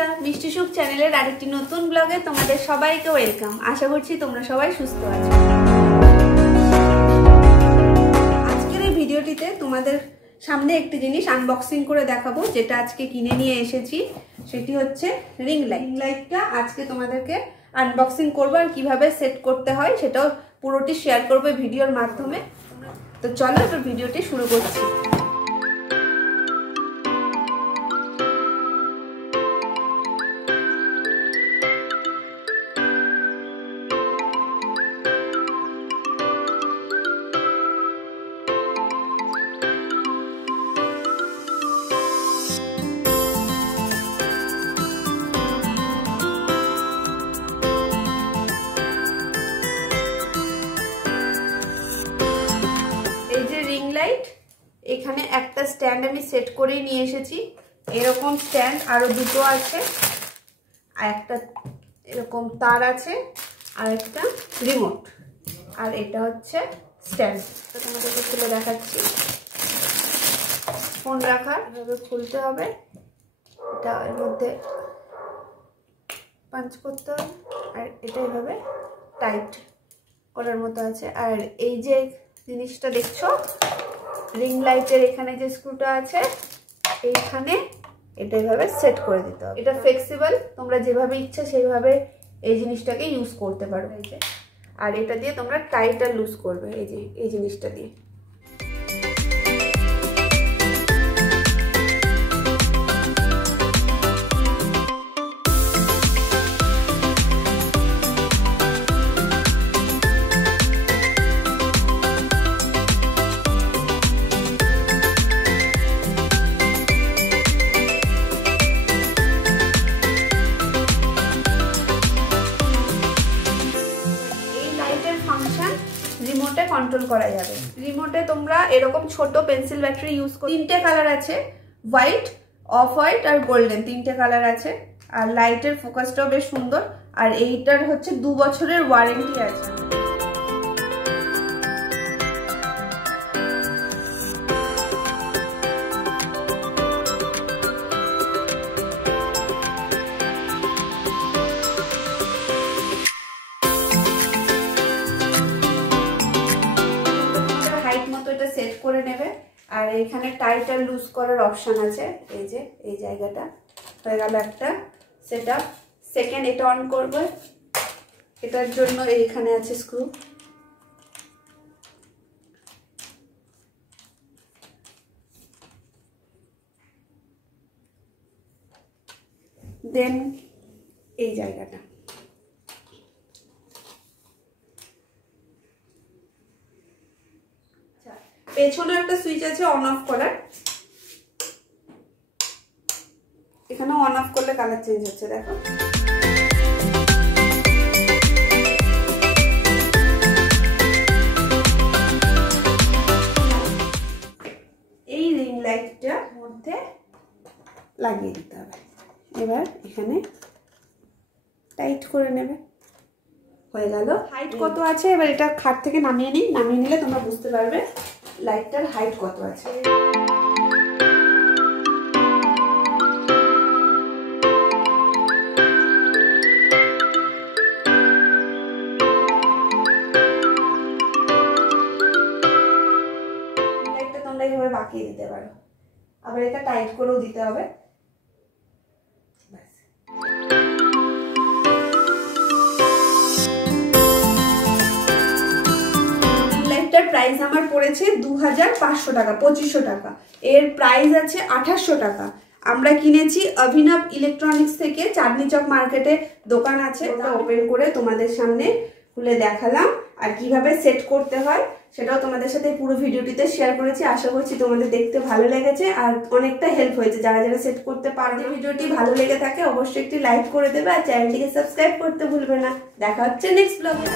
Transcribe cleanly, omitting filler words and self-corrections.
বন্ধুরা, মিষ্টি সুখ চ্যানেলের আরেকটি নতুন ব্লগে তোমাদের সবাইকে ওয়েলকাম। আশা করছি তোমরা সবাই সুস্থ আছো। আজকের এই ভিডিওটিতে তোমাদের সামনে একটি জিনিস আনবক্সিং করে দেখাবো, যেটা আজকে কিনে নিয়ে এসেছি। সেটি হচ্ছে রিং লাইট। রিং লাইটটা আজকে তোমাদেরকে আনবক্সিং করবো, আর কিভাবে সেট করতে হয় সেটাও পুরোটি শেয়ার করবো ভিডিওর মাধ্যমে। তো চলো এবার ভিডিওটি শুরু করছি। এখানে একটা স্ট্যান্ড আমি সেট করে নিয়ে এসেছি। এরকম স্ট্যান্ড আরো দুটো আছে, আর একটা এরকম তার আছে, আর একটা রিমোট, আর এটা হচ্ছে স্ট্যান্ড। তো তোমাদেরকে খুলে দেখাচ্ছি। ফোন রাখার এভাবে খুলতে হবে, এটা এর মধ্যে পাঞ্চ করতে হবে, আর এটা এভাবে টাইট করার মতো আছে। আর এই যে জিনিসটা দেখছো রিং লাইটের, এখানে যে স্ক্রুটা আছে এইখানে এটা এইভাবে সেট করে দিতে হবে। এটা ফ্লেক্সিবল, তোমরা যেভাবে ইচ্ছা সেইভাবে এই জিনিসটাকে ইউজ করতে পারো। এই যে, আর এটা দিয়ে তোমরা টাইট আর লুজ করবে এই যে এই জিনিসটা দিয়ে। রিমোটে কন্ট্রোল করা যাবে। রিমোটে তোমরা এরকম ছোট পেন্সিল ব্যাটারি ইউজ করো। তিনটে কালার আছে, হোয়াইট, অফ হোয়াইট আর গোল্ডেন, তিনটে কালার আছে। আর লাইটের ফোকাসটাও বেশ সুন্দর। আর এইটার হচ্ছে 2 বছরের ওয়ারেন্টি আছে। সেট করে নেবে। আর এখানে টাইট আর লুজ করার অপশন আছে, এই যে এই জায়গাটা হয়ে গেল একটা সেটআপ। সেকেন্ড, এটা অন করবে, এটার জন্য এইখানে আছে স্ক্রু। দেন এই জায়গাটা, পেছনে একটা সুইচ আছে অন অফ করার। এখানে অন অফ করলে কালার চেঞ্জ হচ্ছে, দেখো। এই রিং লাইটটা মধ্যে লাগিয়ে দিতে হবে। এবার এখানে টাইট করে নেবে, হয়ে গেল। হাইট কত আছে এবার এটা খাট থেকে নামিয়ে নিই। নামিয়ে নিলে তোমরা বুঝতে পারবে লাইটটার হাইট কত আছে। লাইটটা তোমরা এইভাবে বাঁকিয়ে দিতে পারো, আবার এটা টাইট করেও দিতে হবে। প্রাইস আমার পড়েছে 2500 টাকা, 2500 টাকা। এর প্রাইস আছে 2800 টাকা। আমরা কিনেছি অভিনব ইলেকট্রনিক্স থেকে, চাঁদনি চক মার্কেটে দোকান আছে। ওটা ওপেন করে তোমাদের সামনে খুলে দেখালাম, আর কিভাবে সেট করতে হয় সেটাও তোমাদের সাথে পুরো ভিডিওটিতে শেয়ার করেছি। আশা করছি তোমাদের দেখতে ভালো লেগেছে আর অনেকটা হেল্প হয়েছে যারা যারা সেট করতে পারবে। ভিডিওটি ভালো লেগে থাকে অবশ্যই একটি লাইক করে দেবে, আর চ্যানেলটিকে সাবস্ক্রাইব করতে ভুলবে না। দেখা হচ্ছে নেক্সট ব্লগে।